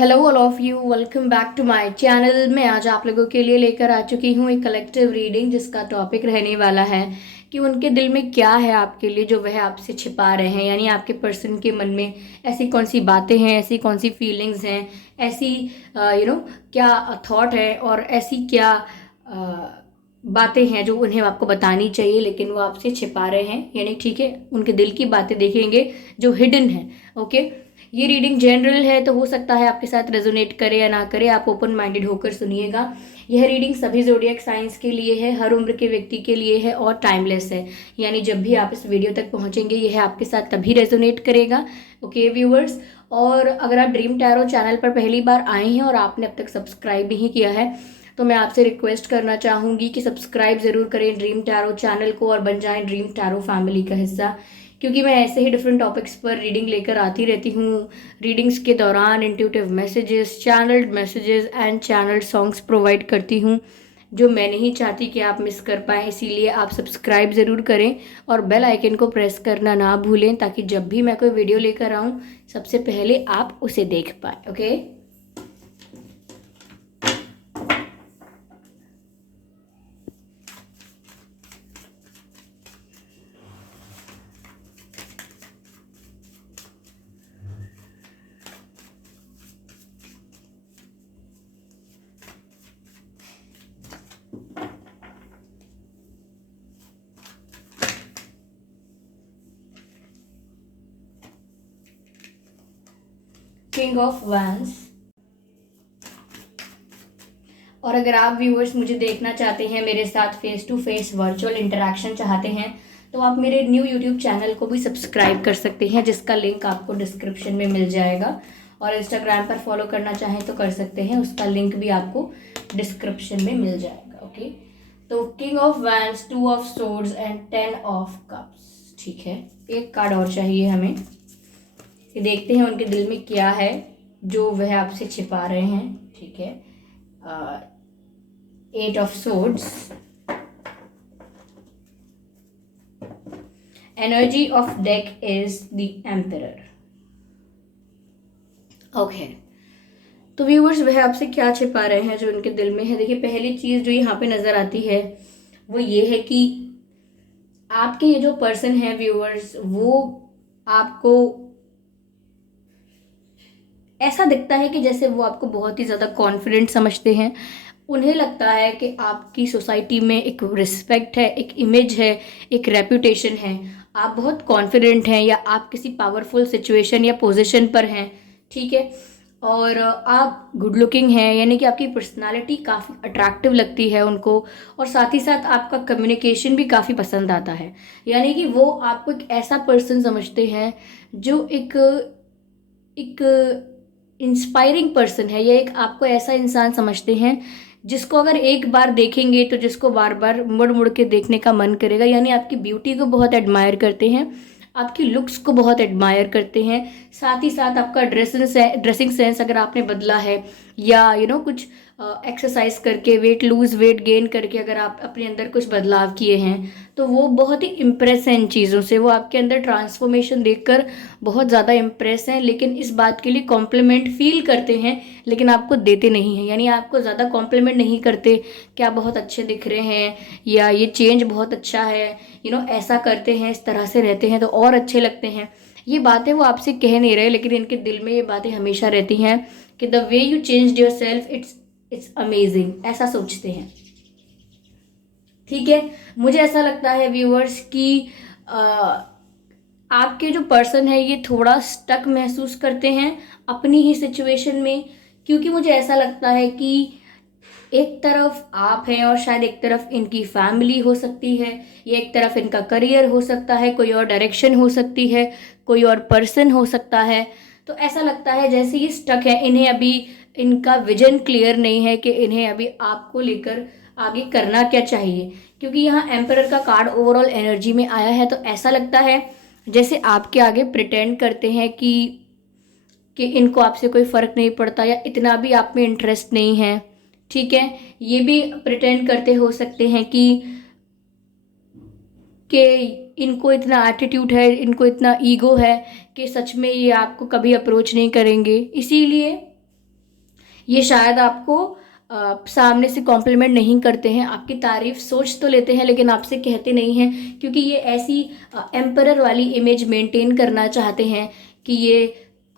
Hello all of you, welcome back to my channel. मैं आज आप लोगों के लिए लेकर आ चुकी हूँ एक कलेक्टिव रीडिंग जिसका टॉपिक रहने वाला है कि उनके दिल में क्या है आपके लिए जो वह आपसे छिपा रहे हैं। यानी आपके पर्सन के मन में ऐसी कौन सी बातें हैं, ऐसी कौन सी फीलिंग्स हैं, ऐसी क्या थॉट है और ऐसी क्या बातें हैं जो उन्हें आपको बतानी चाहिए लेकिन वो आपसे छिपा रहे हैं। यानी ठीक है, उनके दिल की बातें देखेंगे जो हिडन है। ओके, ये रीडिंग जनरल है तो हो सकता है आपके साथ रेजोनेट करे या ना करे, आप ओपन माइंडेड होकर सुनिएगा। यह रीडिंग सभी ज़ोडिएक साइंस के लिए है, हर उम्र के व्यक्ति के लिए है और टाइमलेस है। यानी जब भी आप इस वीडियो तक पहुंचेंगे यह आपके साथ तभी रेजोनेट करेगा। ओके व्यूअर्स, और अगर आप ड्रीम टैरो चैनल पर पहली बार आए हैं और आपने अब तक सब्सक्राइब नहीं किया है तो मैं आपसे रिक्वेस्ट करना चाहूँगी कि सब्सक्राइब ज़रूर करें ड्रीम टैरो चैनल को और बन जाएं ड्रीम टैरो फैमिली का हिस्सा, क्योंकि मैं ऐसे ही डिफरेंट टॉपिक्स पर रीडिंग लेकर आती रहती हूँ। रीडिंग्स के दौरान intuitive messages, channelled messages and channelled songs provide करती हूँ जो मैं नहीं चाहती कि आप मिस कर पाएँ। इसीलिए आप सब्सक्राइब ज़रूर करें और बेल आइकन को प्रेस करना ना भूलें ताकि जब भी मैं कोई वीडियो लेकर आऊँ सबसे पहले आप उसे देख पाएँ। Okay, king of vents. और अगर आप व्यूअर्स मुझे देखना चाहते हैं, मेरे साथ face to face virtual interaction चाहते हैं तो आप मेरे न्यू यूट्यूब चैनल को भी सब्सक्राइब कर सकते हैं जिसका लिंक आपको डिस्क्रिप्शन में मिल जाएगा। और इंस्टाग्राम पर फॉलो करना चाहें तो कर सकते हैं, उसका लिंक भी आपको डिस्क्रिप्शन में मिल जाएगा। ओके, तो king of vents, two of swords and 10 of cups. ठीक है, एक कार्ड और चाहिए हमें कि देखते हैं उनके दिल में क्या है जो वह आपसे छिपा रहे हैं। ठीक है, 8 of swords, energy of deck is the emperor. Okay, तो व्यूवर्स वह आपसे क्या छिपा रहे हैं जो उनके दिल में है। देखिए, पहली चीज जो यहाँ पे नजर आती है वो ये है कि आपके ये जो पर्सन है व्यूवर्स, वो आपको ऐसा दिखता है कि जैसे वो आपको बहुत ही ज़्यादा कॉन्फिडेंट समझते हैं। उन्हें लगता है कि आपकी सोसाइटी में एक रिस्पेक्ट है, एक इमेज है, एक रेपुटेशन है, आप बहुत कॉन्फिडेंट हैं या आप किसी पावरफुल सिचुएशन या पोजीशन पर हैं। ठीक है, और आप गुड लुकिंग हैं, यानी कि आपकी पर्सनालिटी काफ़ी अट्रैक्टिव लगती है उनको। और साथ ही साथ आपका कम्युनिकेशन भी काफ़ी पसंद आता है। यानी कि वो आपको एक ऐसा पर्सन समझते हैं जो एक एक इंस्पायरिंग पर्सन है, या एक आपको ऐसा इंसान समझते हैं जिसको अगर एक बार देखेंगे तो जिसको बार बार मुड़ मुड़ के देखने का मन करेगा। यानी आपकी ब्यूटी को बहुत एडमायर करते हैं, आपकी लुक्स को बहुत एडमायर करते हैं। साथ ही साथ आपका ड्रेसिंग सेंस अगर आपने बदला है या कुछ एक्सरसाइज करके वेट लूज वेट गेन करके अगर आप अपने अंदर कुछ बदलाव किए हैं तो वो बहुत ही इम्प्रेस हैं इन चीज़ों से। वो आपके अंदर ट्रांसफॉर्मेशन देखकर बहुत ज़्यादा इम्प्रेस हैं, लेकिन इस बात के लिए कॉम्प्लीमेंट फील करते हैं लेकिन आपको देते नहीं हैं। यानी आपको ज़्यादा कॉम्प्लीमेंट नहीं करते कि आप बहुत अच्छे दिख रहे हैं या ये चेंज बहुत अच्छा है, ऐसा करते हैं, इस तरह से रहते हैं तो और अच्छे लगते हैं। ये बातें वो आपसे कह नहीं रहे लेकिन इनके दिल में ये बातें हमेशा रहती हैं कि the way you change your self, it's amazing, ऐसा सोचते हैं। ठीक है, मुझे ऐसा लगता है व्यूअर्स कि आपके जो पर्सन है ये थोड़ा स्टक महसूस करते हैं अपनी ही सिचुएशन में, क्योंकि मुझे ऐसा लगता है कि एक तरफ आप हैं और शायद एक तरफ इनकी फैमिली हो सकती है, या एक तरफ इनका करियर हो सकता है, कोई और डायरेक्शन हो सकती है, कोई और पर्सन हो सकता है। तो ऐसा लगता है जैसे ये स्टक है, इन्हें अभी इनका विजन क्लियर नहीं है कि इन्हें अभी आपको लेकर आगे करना क्या चाहिए। क्योंकि यहाँ एम्परर का कार्ड ओवरऑल एनर्जी में आया है तो ऐसा लगता है जैसे आपके आगे प्रिटेंड करते हैं कि इनको आपसे कोई फ़र्क नहीं पड़ता या इतना भी आप में इंटरेस्ट नहीं है। ठीक है, ये भी प्रिटेंड करते हो सकते हैं कि इनको इतना एटीट्यूड है, इनको इतना ईगो है कि सच में ये आपको कभी अप्रोच नहीं करेंगे। इसीलिए ये शायद आपको सामने से कॉम्प्लीमेंट नहीं करते हैं, आपकी तारीफ सोच तो लेते हैं लेकिन आपसे कहते नहीं हैं, क्योंकि ये ऐसी एम्परर वाली इमेज मेंटेन करना चाहते हैं कि ये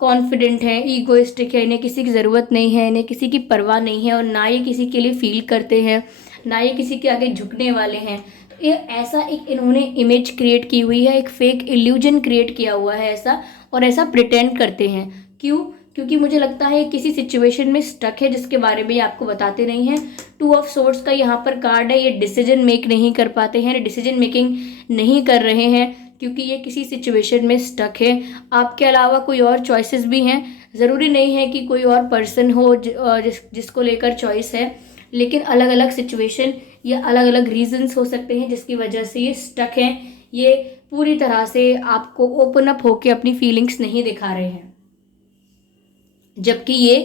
कॉन्फिडेंट हैं, ईगोइस्टिक है, इन्हें किसी की ज़रूरत नहीं है, इन्हें किसी की परवाह नहीं है और ना ये किसी के लिए फील करते हैं, ना ये किसी के आगे झुकने वाले हैं। तो ये ऐसा एक इन्होंने इमेज क्रिएट की हुई है, एक फेक इल्यूजन क्रिएट किया हुआ है ऐसा, और ऐसा प्रिटेंड करते हैं। क्यों? क्योंकि मुझे लगता है किसी सिचुएशन में स्टक है जिसके बारे में ये आपको बताते नहीं हैं। 2 ऑफ सोर्ड्स का यहाँ पर कार्ड है, ये डिसीजन मेक नहीं कर पाते हैं, डिसीजन मेकिंग नहीं कर रहे हैं क्योंकि ये किसी सिचुएशन में स्टक है। आपके अलावा कोई और चॉइसेस भी हैं, ज़रूरी नहीं है कि कोई और पर्सन हो जिसको लेकर चॉइस है, लेकिन अलग अलग सिचुएशन या अलग अलग रीजंस हो सकते हैं जिसकी वजह से ये स्टक हैं। ये पूरी तरह से आपको ओपन अप होकर अपनी फीलिंग्स नहीं दिखा रहे हैं, जबकि ये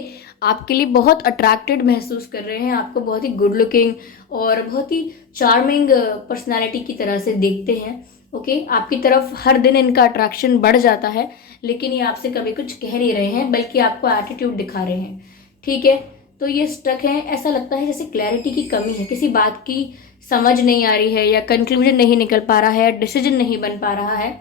आपके लिए बहुत अट्रैक्टेड महसूस कर रहे हैं, आपको बहुत ही गुड लुकिंग और बहुत ही चार्मिंग पर्सनालिटी की तरह से देखते हैं। ओके, आपकी तरफ हर दिन इनका अट्रैक्शन बढ़ जाता है, लेकिन ये आपसे कभी कुछ कह नहीं रहे हैं बल्कि आपको एटीट्यूड दिखा रहे हैं। ठीक है, तो ये स्टक है, ऐसा लगता है जैसे क्लैरिटी की कमी है, किसी बात की समझ नहीं आ रही है या कंक्लूजन नहीं निकल पा रहा है, डिसीजन नहीं बन पा रहा है।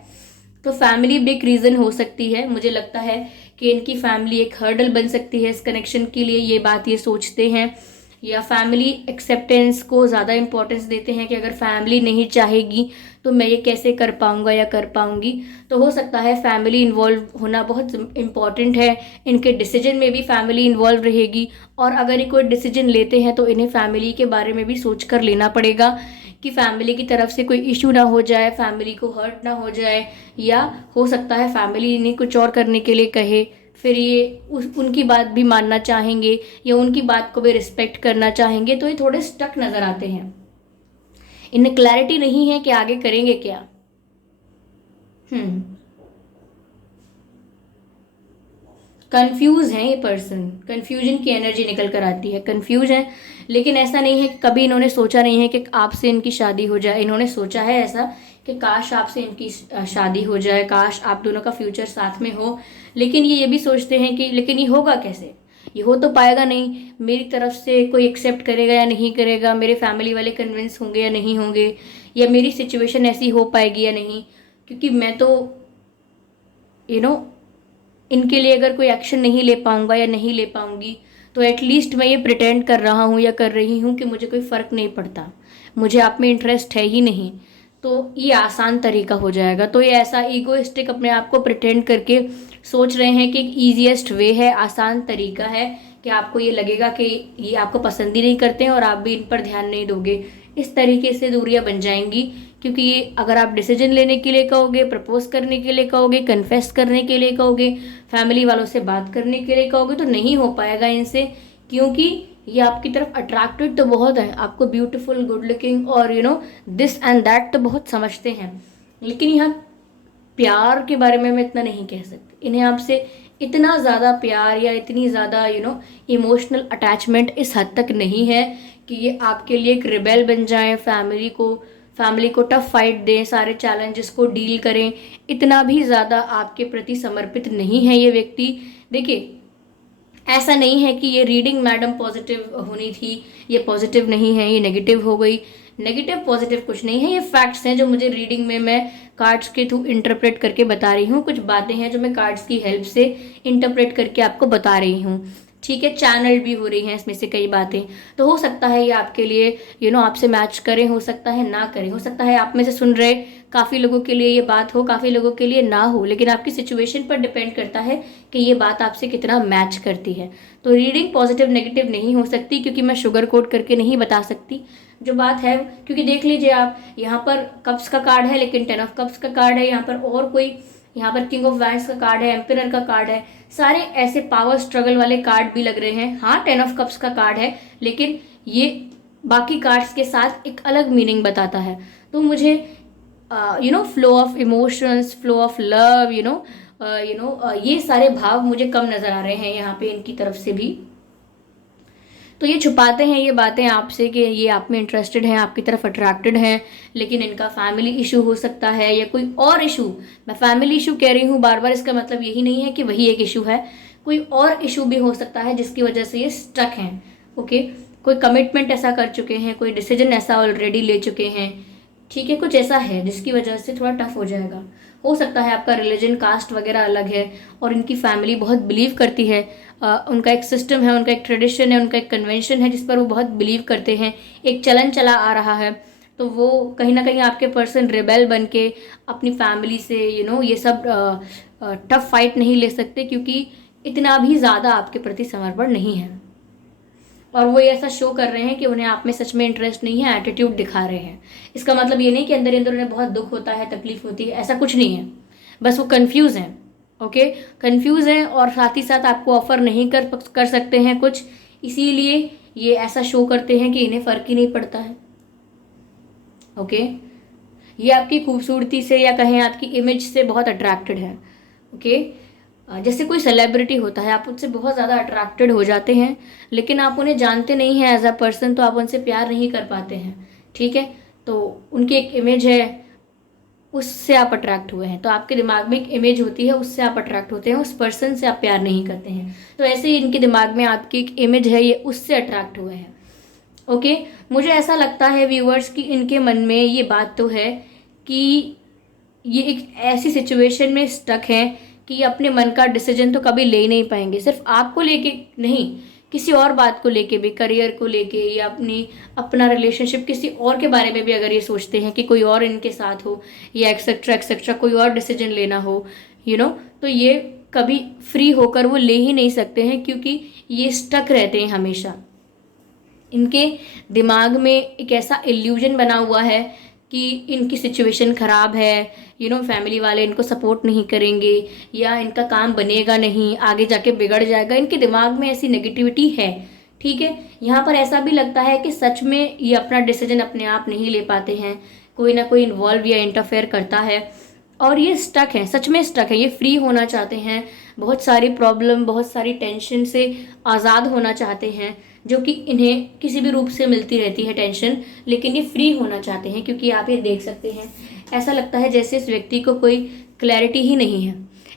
तो फैमिली बिग रीज़न हो सकती है, मुझे लगता है कि इनकी फैमिली एक हर्डल बन सकती है इस कनेक्शन के लिए, ये बात ये सोचते हैं, या फैमिली एक्सेप्टेंस को ज़्यादा इंपॉर्टेंस देते हैं कि अगर फैमिली नहीं चाहेगी तो मैं ये कैसे कर पाऊँगा या कर पाऊँगी। तो हो सकता है फैमिली इन्वॉल्व होना बहुत इम्पॉर्टेंट है, इनके डिसीजन में भी फैमिली इन्वॉल्व रहेगी, और अगर ये कोई डिसीजन लेते हैं तो इन्हें फैमिली के बारे में भी सोच कर लेना पड़ेगा कि फैमिली की तरफ से कोई इशू ना हो जाए, फैमिली को हर्ट ना हो जाए, या हो सकता है फैमिली इन्हें कुछ और करने के लिए कहे, फिर ये उनकी बात भी मानना चाहेंगे या उनकी बात को भी रिस्पेक्ट करना चाहेंगे। तो ये थोड़े स्टक नज़र आते हैं, इन्हें क्लैरिटी नहीं है कि आगे करेंगे क्या। कंफ्यूज है ये पर्सन, कंफ्यूजन की एनर्जी निकल कर आती है, कंफ्यूज है, लेकिन ऐसा नहीं है कि कभी इन्होंने सोचा नहीं है कि आपसे इनकी शादी हो जाए। इन्होंने सोचा है ऐसा कि काश आपसे इनकी शादी हो जाए, काश आप दोनों का फ्यूचर साथ में हो, लेकिन ये भी सोचते हैं कि लेकिन ये होगा कैसे, ये हो तो पाएगा नहीं, मेरी तरफ से कोई एक्सेप्ट करेगा या नहीं करेगा, मेरे फैमिली वाले कन्विंस होंगे या नहीं होंगे, या मेरी सिचुएशन ऐसी हो पाएगी या नहीं, क्योंकि मैं तो इनके लिए अगर कोई एक्शन नहीं ले पाऊंगा या नहीं ले पाऊंगी तो एटलीस्ट मैं ये प्रिटेंड कर रहा हूँ या कर रही हूँ कि मुझे कोई फ़र्क नहीं पड़ता, मुझे आप में इंटरेस्ट है ही नहीं। तो ये आसान तरीका हो जाएगा। तो ये ऐसा ईगोइस्टिक अपने आप को प्रिटेंड करके सोच रहे हैं कि एक ईजीएस्ट वे है, आसान तरीका है कि आपको ये लगेगा कि ये आपको पसंद ही नहीं करते हैं और आप भी इन पर ध्यान नहीं दोगे। इस तरीके से दूरियां बन जाएंगी, क्योंकि ये अगर आप डिसीजन लेने के लिए कहोगे, प्रपोज करने के लिए कहोगे, कन्फेस करने के लिए कहोगे, फैमिली वालों से बात करने के लिए कहोगे, तो नहीं हो पाएगा इनसे, क्योंकि ये आपकी तरफ अट्रैक्टेड तो बहुत है, आपको ब्यूटीफुल, गुड लुकिंग और दिस एंड दैट तो बहुत समझते हैं, लेकिन यहाँ प्यार के बारे में मैं इतना नहीं कह सकती। इन्हें आपसे इतना ज़्यादा प्यार या इतनी ज़्यादा इमोशनल अटैचमेंट इस हद तक नहीं है कि ये आपके लिए एक रिबेल बन जाएं, फैमिली को टफ फाइट दें, सारे चैलेंजेस को डील करें। इतना भी ज़्यादा आपके प्रति समर्पित नहीं है ये व्यक्ति। देखिए, ऐसा नहीं है कि ये रीडिंग मैडम पॉजिटिव होनी थी, ये पॉजिटिव नहीं है, ये नेगेटिव हो गई। नेगेटिव पॉजिटिव कुछ नहीं है, ये फैक्ट्स हैं जो मुझे रीडिंग में मैं कार्ड्स के थ्रू इंटरप्रेट करके बता रही हूँ। कुछ बातें हैं जो मैं कार्ड्स की हेल्प से इंटरप्रेट करके आपको बता रही हूँ। ठीक है, चैनल भी हो रही हैं इसमें से कई बातें, तो हो सकता है ये आपके लिए आपसे मैच करें, हो सकता है ना करें, हो सकता है आप में से सुन रहे काफ़ी लोगों के लिए ये बात हो, काफ़ी लोगों के लिए ना हो, लेकिन आपकी सिचुएशन पर डिपेंड करता है कि ये बात आपसे कितना मैच करती है। तो रीडिंग पॉजिटिव नेगेटिव नहीं हो सकती, क्योंकि मैं शुगर कोट करके नहीं बता सकती जो बात है। क्योंकि देख लीजिए आप, यहाँ पर कप्स का कार्ड है लेकिन 10 ऑफ कप्स का कार्ड है, यहाँ पर और कोई, यहाँ पर किंग ऑफ वैंड्स का कार्ड है, एम्पिरर का कार्ड है, सारे ऐसे पावर स्ट्रगल वाले कार्ड भी लग रहे हैं। हाँ, 10 ऑफ कप्स का कार्ड है, लेकिन ये बाकी कार्ड्स के साथ एक अलग मीनिंग बताता है। तो मुझे flow of emotions, flow of love, ये सारे भाव मुझे कम नज़र आ रहे हैं यहाँ पे इनकी तरफ से भी। तो ये छुपाते हैं ये बातें आपसे कि ये आप में इंटरेस्टेड हैं, आपकी तरफ अट्रैक्टेड हैं, लेकिन इनका फैमिली इशू हो सकता है या कोई और इशू। मैं फैमिली इशू कह रही हूँ बार बार, इसका मतलब यही नहीं है कि वही एक इशू है। कोई और इशू भी हो सकता है जिसकी वजह से ये स्टक हैं। ओके, कोई कमिटमेंट ऐसा कर चुके हैं, कोई डिसीजन ऐसा ऑलरेडी ले चुके हैं, ठीक है, कुछ ऐसा है जिसकी वजह से थोड़ा टफ हो जाएगा। हो सकता है आपका रिलीजन, कास्ट वगैरह अलग है और इनकी फैमिली बहुत बिलीव करती है, उनका एक सिस्टम है, उनका एक ट्रेडिशन है, उनका एक कन्वेंशन है जिस पर वो बहुत बिलीव करते हैं, एक चलन चला आ रहा है। तो वो कहीं ना कहीं आपके पर्सन रिबेल बन के अपनी फैमिली से ये सब टफ फाइट नहीं ले सकते, क्योंकि इतना भी ज़्यादा आपके प्रति समर्पण नहीं है। और वो ऐसा शो कर रहे हैं कि उन्हें आप में सच में इंटरेस्ट नहीं है, एटीट्यूड दिखा रहे हैं। इसका मतलब ये नहीं कि अंदर अंदर उन्हें बहुत दुख होता है, तकलीफ होती है, ऐसा कुछ नहीं है, बस वो कंफ्यूज हैं। ओके, कंफ्यूज हैं और साथ ही साथ आपको ऑफर नहीं कर सकते हैं कुछ, इसीलिए ये ऐसा शो करते हैं कि इन्हें फ़र्क ही नहीं पड़ता है। ओके, ये आपकी खूबसूरती से या कहें आपकी इमेज से बहुत अट्रैक्टेड है। ओके, जैसे कोई सेलिब्रिटी होता है, आप उससे बहुत ज़्यादा अट्रैक्टेड हो जाते हैं, लेकिन आप उन्हें जानते नहीं हैं एज अ पर्सन, तो आप उनसे प्यार नहीं कर पाते हैं, ठीक है। तो उनकी एक इमेज है, उससे आप अट्रैक्ट हुए हैं, तो आपके दिमाग में एक इमेज होती है, उससे आप अट्रैक्ट होते हैं, उस पर्सन से आप प्यार नहीं करते हैं। तो ऐसे ही इनके दिमाग में आपकी एक इमेज है, ये उससे अट्रैक्ट हुए हैं। ओके, मुझे ऐसा लगता है व्यूअर्स कि इनके मन में ये बात तो है कि ये एक ऐसी सिचुएशन में स्टक है कि ये अपने मन का डिसीजन तो कभी ले ही नहीं पाएंगे, सिर्फ आपको लेके नहीं, किसी और बात को लेके भी, करियर को लेके या अपना रिलेशनशिप किसी और के बारे में भी अगर ये सोचते हैं कि कोई और इनके साथ हो या एक्सेट्रा एक्सेट्रा, कोई और डिसीजन लेना हो, तो ये कभी फ्री होकर वो ले ही नहीं सकते हैं, क्योंकि ये स्टक रहते हैं हमेशा। इनके दिमाग में एक ऐसा इल्यूजन बना हुआ है कि इनकी सिचुएशन ख़राब है, फैमिली वाले इनको सपोर्ट नहीं करेंगे या इनका काम बनेगा नहीं, आगे जाके बिगड़ जाएगा, इनके दिमाग में ऐसी नेगेटिविटी है, ठीक है। यहाँ पर ऐसा भी लगता है कि सच में ये अपना डिसीजन अपने आप नहीं ले पाते हैं, कोई ना कोई इन्वॉल्व या इंटरफेयर करता है और ये स्टक है, सच में स्टक है। ये फ्री होना चाहते हैं, बहुत सारी प्रॉब्लम, बहुत सारी टेंशन से आज़ाद होना चाहते हैं, जो कि इन्हें किसी भी रूप से मिलती रहती है टेंशन, लेकिन ये फ्री होना चाहते हैं। क्योंकि आप ये देख सकते हैं, ऐसा लगता है जैसे इस व्यक्ति को कोई क्लैरिटी ही नहीं है।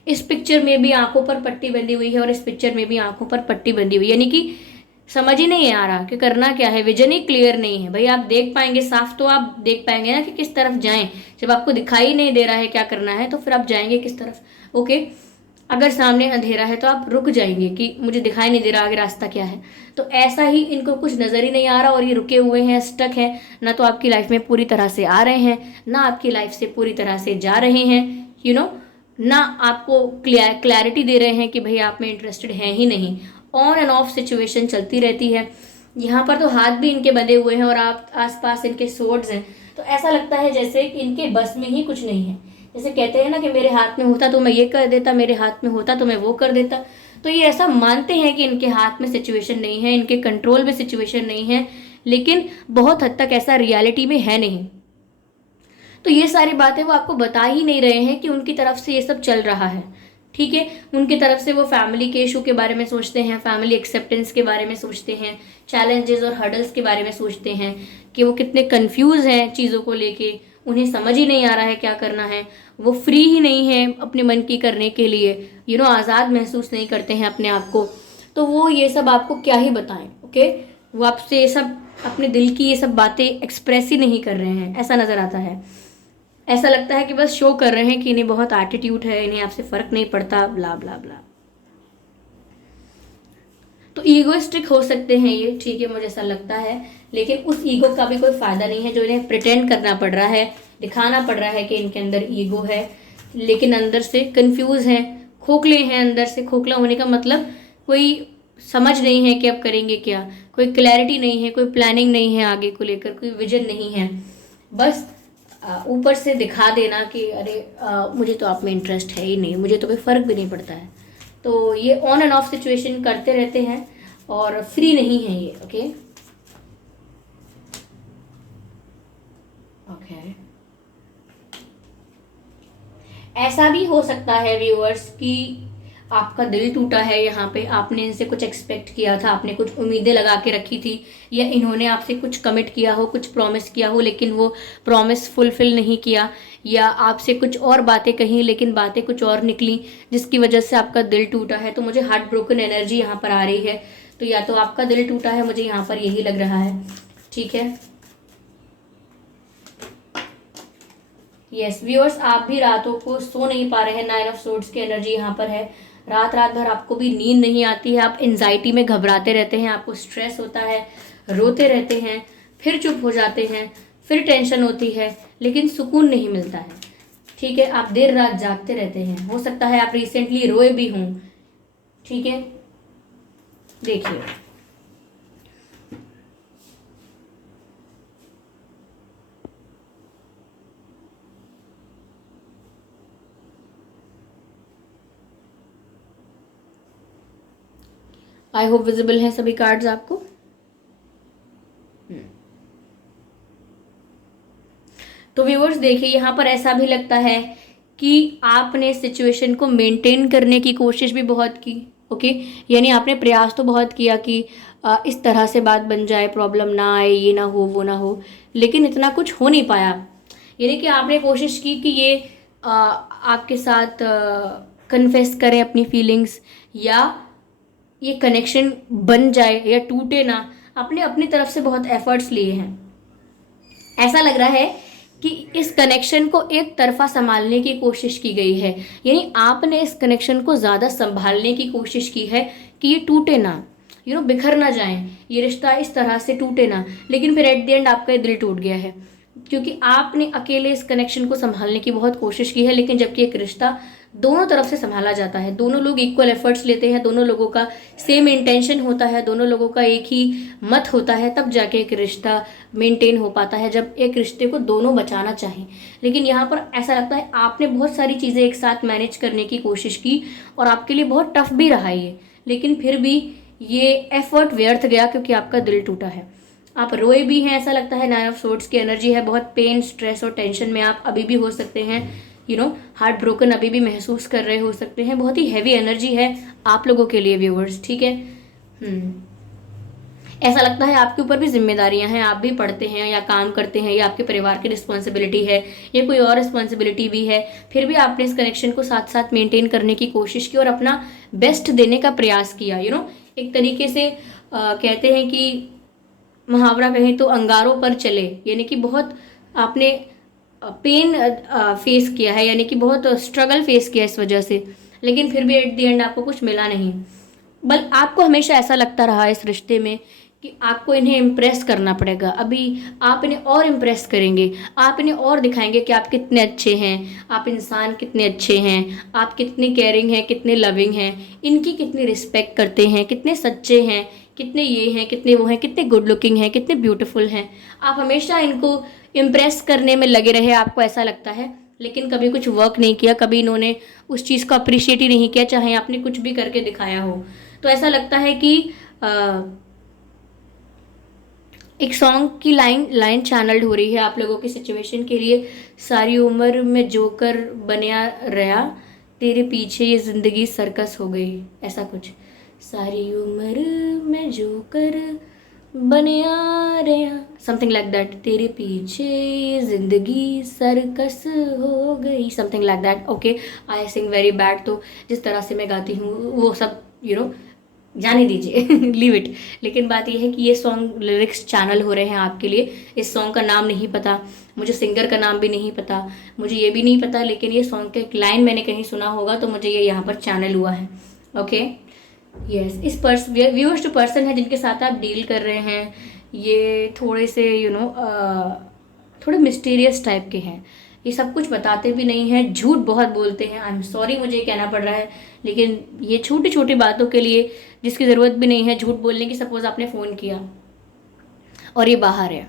इस पिक्चर में भी आंखों पर पट्टी बंधी हुई है और इस पिक्चर में भी आंखों पर पट्टी बंधी हुई है, यानी कि समझ ही नहीं आ रहा कि करना क्या है, विजन ही क्लियर नहीं है। भाई आप देख पाएंगे साफ, तो आप देख पाएंगे ना कि किस तरफ जाएं। जब आपको दिखाई नहीं दे रहा है क्या करना है, तो फिर आप जाएंगे किस तरफ। ओके, अगर सामने अंधेरा है तो आप रुक जाएंगे कि मुझे दिखाई नहीं दे रहा आगे रास्ता क्या है। तो ऐसा ही इनको कुछ नज़र ही नहीं आ रहा और ये रुके हुए हैं, स्टक हैं, ना तो आपकी लाइफ में पूरी तरह से आ रहे हैं, ना आपकी लाइफ से पूरी तरह से जा रहे हैं, ना आपको क्लैरिटी दे रहे हैं कि भाई आप में इंटरेस्टेड हैं ही नहीं। ऑन एंड ऑफ सिचुएशन चलती रहती है। यहाँ पर तो हाथ भी इनके बंधे हुए हैं और आप आसपास इनके सोर्ड्स हैं, तो ऐसा लगता है जैसे इनके बस में ही कुछ नहीं है। जैसे कहते हैं ना कि मेरे हाथ में होता तो मैं ये कर देता, मेरे हाथ में होता तो मैं वो कर देता। तो ये ऐसा मानते हैं कि इनके हाथ में सिचुएशन नहीं है, इनके कंट्रोल में सिचुएशन नहीं है, लेकिन बहुत हद तक ऐसा रियलिटी में है नहीं। तो ये सारी बातें वो आपको बता ही नहीं रहे हैं कि उनकी तरफ से ये सब चल रहा है, ठीक है। उनकी तरफ से वो फैमिली के इशू के बारे में सोचते हैं, फैमिली एक्सेप्टेंस के बारे में सोचते हैं, चैलेंजेस और हर्डल्स के बारे में सोचते हैं कि वो कितने कंफ्यूज हैं चीज़ों को लेके, उन्हें समझ ही नहीं आ रहा है क्या करना है, वो फ्री ही नहीं है अपने मन की करने के लिए, आज़ाद महसूस नहीं करते हैं अपने आप को। तो वो ये सब आपको क्या ही बताएं। ओके, वो आपसे ये सब अपने दिल की ये सब बातें एक्सप्रेस ही नहीं कर रहे हैं, ऐसा नज़र आता है। ऐसा लगता है कि बस शो कर रहे हैं कि इन्हें बहुत एटीट्यूड है, इन्हें आपसे फ़र्क नहीं पड़ता, ब्ला ब्ला ब्ला। तो ईगोइस्टिक हो सकते हैं ये, ठीक है, मुझे ऐसा लगता है, लेकिन उस ईगो का भी कोई फ़ायदा नहीं है जो इन्हें प्रिटेंड करना पड़ रहा है, दिखाना पड़ रहा है कि इनके अंदर ईगो है, लेकिन अंदर से कंफ्यूज हैं, खोखले हैं। अंदर से खोखला होने का मतलब कोई समझ नहीं है कि अब करेंगे क्या, कोई क्लैरिटी नहीं है, कोई प्लानिंग नहीं है आगे को लेकर, कोई विजन नहीं है, बस ऊपर से दिखा देना कि अरे मुझे तो आप में इंटरेस्ट है ही नहीं, मुझे तो कोई फ़र्क भी नहीं पड़ता है। तो ये ऑन एंड ऑफ सिचुएशन करते रहते हैं और फ्री नहीं है ये। ओके ओके, ऐसा भी हो सकता है व्यूअर्स कि आपका दिल टूटा है यहाँ पे, आपने इनसे कुछ एक्सपेक्ट किया था, आपने कुछ उम्मीदें लगा के रखी थी, या इन्होंने आपसे कुछ कमिट किया हो, कुछ प्रॉमिस किया हो, लेकिन वो प्रॉमिस फुलफिल नहीं किया, या आपसे कुछ और बातें कही लेकिन बातें कुछ और निकली, जिसकी वजह से आपका दिल टूटा है। तो मुझे हार्ट ब्रोकन एनर्जी यहाँ पर आ रही है। तो या तो आपका दिल टूटा है, मुझे यहाँ पर यही लग रहा है। ठीक है, यस व्यूअर्स, आप भी रातों को सो नहीं पा रहे हैं। 9 ऑफ सोर्ड्स की एनर्जी यहाँ पर है। रात रात भर आपको भी नींद नहीं आती है, आप एंजाइटी में घबराते रहते हैं, आपको स्ट्रेस होता है, रोते रहते हैं, फिर चुप हो जाते हैं, फिर टेंशन होती है, लेकिन सुकून नहीं मिलता है। ठीक है, आप देर रात जागते रहते हैं, हो सकता है आप रिसेंटली रोए भी हों। ठीक है, देखिए आई होप विजिबल हैं सभी कार्ड्स आपको। तो व्यूअर्स देखिए, यहाँ पर ऐसा भी लगता है कि आपने सिचुएशन को मेंटेन करने की कोशिश भी बहुत की। ओके, यानी आपने प्रयास तो बहुत किया कि इस तरह से बात बन जाए, प्रॉब्लम ना आए, ये ना हो, वो ना हो, लेकिन इतना कुछ हो नहीं पाया। यानी कि आपने कोशिश की कि ये आपके साथ कन्फेस करें अपनी फीलिंग्स, या ये कनेक्शन बन जाए या टूटे ना। आपने अपनी तरफ से बहुत एफर्ट्स लिए हैं। ऐसा लग रहा है कि इस कनेक्शन को एक तरफा संभालने की कोशिश की गई है, यानी आपने इस कनेक्शन को ज़्यादा संभालने की कोशिश की है कि ये टूटे ना, बिखर ना जाए, ये रिश्ता इस तरह से टूटे ना। लेकिन फिर एट द एंड आपका दिल टूट गया है, क्योंकि आपने अकेले इस कनेक्शन को संभालने की बहुत कोशिश की है। लेकिन जबकि एक रिश्ता दोनों तरफ से संभाला जाता है, दोनों लोग इक्वल एफर्ट्स लेते हैं, दोनों लोगों का सेम इंटेंशन होता है, दोनों लोगों का एक ही मत होता है, तब जाके एक रिश्ता मेंटेन हो पाता है, जब एक रिश्ते को दोनों बचाना चाहें। लेकिन यहाँ पर ऐसा लगता है आपने बहुत सारी चीज़ें एक साथ मैनेज करने की कोशिश की, और आपके लिए बहुत टफ भी रहा ये, लेकिन फिर भी ये एफर्ट व्यर्थ गया, क्योंकि आपका दिल टूटा है। आप रोए भी हैं, ऐसा लगता है। 9 ऑफ सोर्ड्स की एनर्जी है, बहुत पेन, स्ट्रेस और टेंशन में आप अभी भी हो सकते हैं। हार्ट ब्रोकन अभी भी महसूस कर रहे हो सकते हैं। बहुत ही हैवी एनर्जी है आप लोगों के लिए व्यूवर्स। ठीक है, ऐसा लगता है आपके ऊपर भी जिम्मेदारियां हैं, आप भी पढ़ते हैं या काम करते हैं, या आपके परिवार की रिस्पॉन्सिबिलिटी है, या कोई और रिस्पॉन्सिबिलिटी भी है, फिर भी आपने इस कनेक्शन को साथ साथ मेंटेन करने की कोशिश की और अपना बेस्ट देने का प्रयास किया। एक तरीके से कहते हैं कि मुहावरा कहें तो अंगारों पर चले, यानी कि बहुत आपने पेन फेस किया है, यानी कि बहुत स्ट्रगल फेस किया इस वजह से, लेकिन फिर भी एट द एंड आपको कुछ मिला नहीं। बल आपको हमेशा ऐसा लगता रहा इस रिश्ते में कि आपको इन्हें इम्प्रेस करना पड़ेगा। अभी आप इन्हें और इम्प्रेस करेंगे, आप इन्हें और दिखाएंगे कि आप कितने अच्छे हैं, आप इंसान कितने अच्छे हैं, आप कितने केयरिंग हैं, कितने लविंग हैं, इनकी कितनी रिस्पेक्ट करते हैं, कितने सच्चे हैं, कितने ये हैं, कितने वो हैं, कितने गुड लुकिंग हैं, कितने ब्यूटीफुल हैं। आप हमेशा इनको इम्प्रेस करने में लगे रहे, आपको ऐसा लगता है, लेकिन कभी कुछ वर्क नहीं किया, कभी इन्होंने उस चीज़ को अप्रिशिएट ही नहीं किया, चाहे आपने कुछ भी करके दिखाया हो। तो ऐसा लगता है कि एक सॉन्ग की लाइन चैनल्ड हो रही है आप लोगों की सिचुएशन के लिए। सारी उम्र में जोकर बनया रहा, तेरे पीछे ये जिंदगी सर्कस हो गई, ऐसा कुछ। सारी उम्र में जोकर बनया रहा, समथिंग लाइक दैट, तेरे पीछे ये जिंदगी सर्कस हो गई, something like that. Okay, I Singh very bad, तो जिस तरह से मैं गाती हूँ वो सब जाने दीजिए, लीव इट। लेकिन बात यह है कि ये सॉन्ग लिरिक्स चैनल हो रहे हैं आपके लिए। इस सॉन्ग का नाम नहीं पता मुझे, सिंगर का नाम भी नहीं पता मुझे, ये भी नहीं पता, लेकिन ये सॉन्ग का एक लाइन मैंने कहीं सुना होगा, तो मुझे ये यहाँ पर चैनल हुआ है। ओके, यस, इस व्यूअर्स टू पर्सन है जिनके साथ आप डील कर रहे हैं, ये थोड़े से थोड़े मिस्टीरियस टाइप के हैं। ये सब कुछ बताते भी नहीं हैं, झूठ बहुत बोलते हैं। आई एम सॉरी, मुझे ये कहना पड़ रहा है, लेकिन ये छोटी छोटी बातों के लिए जिसकी ज़रूरत भी नहीं है झूठ बोलने की। सपोज आपने फ़ोन किया और ये बाहर है,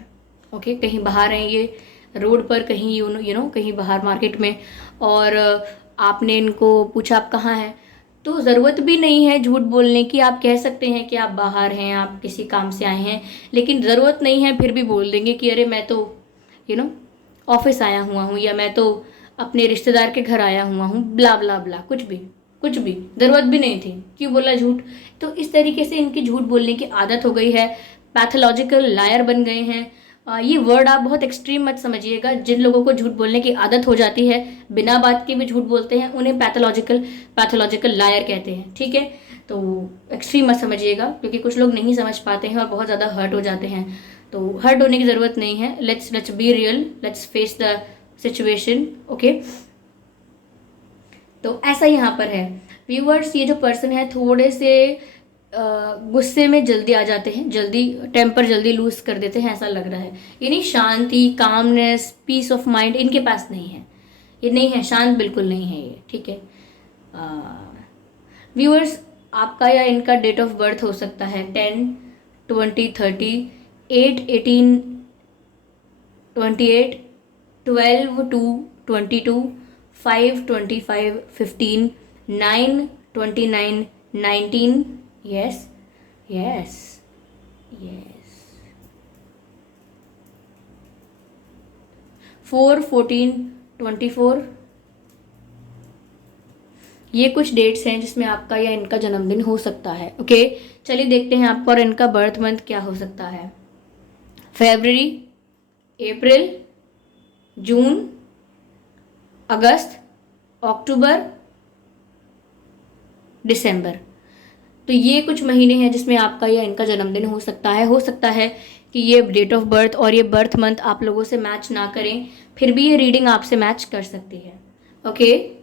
ओके, कहीं बाहर हैं, ये रोड पर कहीं कहीं बाहर मार्केट में, और आपने इनको पूछा आप कहाँ हैं, तो ज़रूरत भी नहीं है झूठ बोलने की। आप कह सकते हैं कि आप बाहर हैं, आप किसी काम से आए हैं, लेकिन ज़रूरत नहीं है, फिर भी बोल देंगे कि अरे मैं तो ऑफिस आया हुआ हूँ, या मैं तो अपने रिश्तेदार के घर आया हुआ हूँ, ब्ला ब्ला ब्ला, कुछ भी। कुछ भी ज़रूरत भी नहीं थी, क्यों बोला झूठ। तो इस तरीके से इनकी झूठ बोलने की आदत हो गई है, पैथोलॉजिकल लायर बन गए हैं। ये वर्ड आप बहुत एक्सट्रीम मत समझिएगा। जिन लोगों को झूठ बोलने की आदत हो जाती है, बिना बात के भी झूठ बोलते हैं, उन्हें पैथोलॉजिकल लायर कहते हैं, ठीक है। तो एक्सट्रीम मत समझिएगा, क्योंकि कुछ लोग नहीं समझ पाते हैं और बहुत ज़्यादा हर्ट हो जाते हैं। तो हर्ट होने की ज़रूरत नहीं है। Let's be real, let's face the situation, okay. तो ऐसा यहाँ पर है व्यूवर्स। ये जो पर्सन है थोड़े से गुस्से में जल्दी आ जाते हैं, जल्दी टेम्पर जल्दी लूज कर देते हैं, ऐसा लग रहा है। यानी शांति, कामनेस, पीस ऑफ माइंड इनके पास नहीं है, ये नहीं है, शांत बिल्कुल नहीं है ये, ठीक है। व्यूअर्स, आपका या इनका डेट ऑफ बर्थ हो सकता है 10, 20, 30, 8, 18, 28, 12, 2, 22, 5, 25, 15, 9, 29, 19, yes, yes, yes, 4, 14, 24। ये कुछ डेट्स हैं जिसमें आपका या इनका जन्मदिन हो सकता है, ओके। चलिए देखते हैं आपका और इनका बर्थ मंथ क्या हो सकता है। फरवरी, अप्रैल, जून, अगस्त, अक्टूबर, दिसंबर। तो ये कुछ महीने हैं जिसमें आपका या इनका जन्मदिन हो सकता है। हो सकता है कि ये डेट ऑफ बर्थ और ये बर्थ मंथ आप लोगों से मैच ना करें, फिर भी ये रीडिंग आपसे मैच कर सकती है, ओके।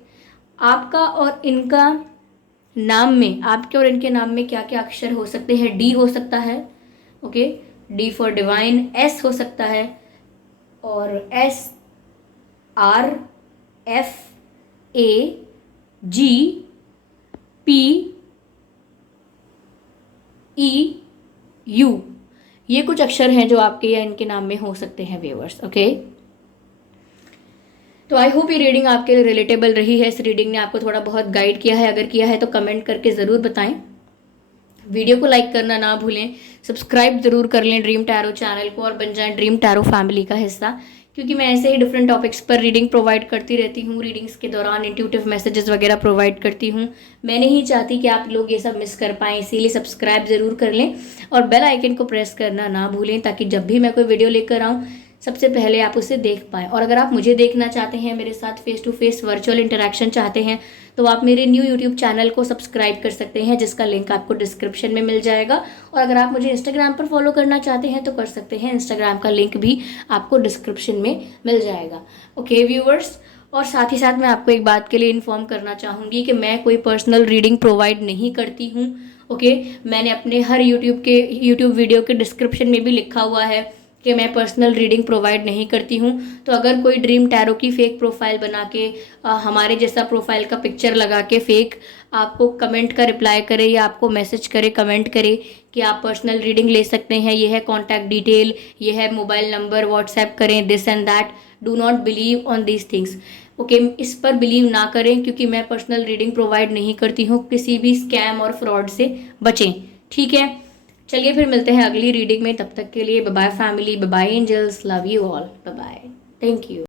आपका और इनका नाम में, आपके और इनके नाम में क्या क्या अक्षर हो सकते हैं। डी हो सकता है, okay, D for divine. S हो सकता है, और S, R, F, A, G, P, E, U. ये कुछ अक्षर हैं जो आपके या इनके नाम में हो सकते हैं व्यूअर्स, ओके। तो आई होप ये रीडिंग आपके लिए रिलेटेबल रही है। इस रीडिंग ने आपको थोड़ा बहुत गाइड किया है। अगर किया है तो कमेंट करके ज़रूर बताएं। वीडियो को लाइक करना ना भूलें, सब्सक्राइब ज़रूर कर लें ड्रीम टैरो चैनल को और बन जाएं ड्रीम टैरो फैमिली का हिस्सा, क्योंकि मैं ऐसे ही डिफरेंट टॉपिक्स पर रीडिंग प्रोवाइड करती रहती हूँ। रीडिंग्स के दौरान इंट्यूटिव मैसेजेस वगैरह प्रोवाइड करती हूँ। मैं नहीं चाहती कि आप लोग ये सब मिस कर पाएँ, इसीलिए सब्सक्राइब ज़रूर कर लें और बेल आइकन को प्रेस करना ना भूलें, ताकि जब भी मैं कोई वीडियो लेकर आऊँ सबसे पहले आप उसे देख पाएँ। और अगर आप मुझे देखना चाहते हैं, मेरे साथ face to face virtual interaction चाहते हैं, तो आप मेरे न्यू यूट्यूब चैनल को सब्सक्राइब कर सकते हैं, जिसका लिंक आपको डिस्क्रिप्शन में मिल जाएगा। और अगर आप मुझे इंस्टाग्राम पर फॉलो करना चाहते हैं तो कर सकते हैं, इंस्टाग्राम का लिंक भी आपको डिस्क्रिप्शन में मिल जाएगा, ओके व्यूअर्स। और साथ ही साथ मैं आपको एक बात के लिए इन्फॉर्म करना चाहूँगी कि मैं कोई पर्सनल रीडिंग प्रोवाइड नहीं करती हूँ, ओके। मैंने अपने हर यूट्यूब वीडियो के डिस्क्रिप्शन में भी लिखा हुआ है कि मैं पर्सनल रीडिंग प्रोवाइड नहीं करती हूँ। तो अगर कोई ड्रीम टैरो की फेक प्रोफाइल बना के हमारे जैसा प्रोफाइल का पिक्चर लगा के फेक आपको कमेंट का रिप्लाई करे या आपको मैसेज करे, कमेंट करे कि आप पर्सनल रीडिंग ले सकते हैं, ये है कॉन्टैक्ट डिटेल, ये है मोबाइल नंबर, व्हाट्सएप करें, this and that, do not believe on these things, okay. इस पर बिलीव ना करें, क्योंकि मैं पर्सनल रीडिंग प्रोवाइड नहीं करती हूँ। किसी भी स्कैम और फ्रॉड से बचें, ठीक है। चलिए फिर मिलते हैं अगली रीडिंग में। तब तक के लिए bye bye family, bye bye angels, love you all, bye bye, thank you.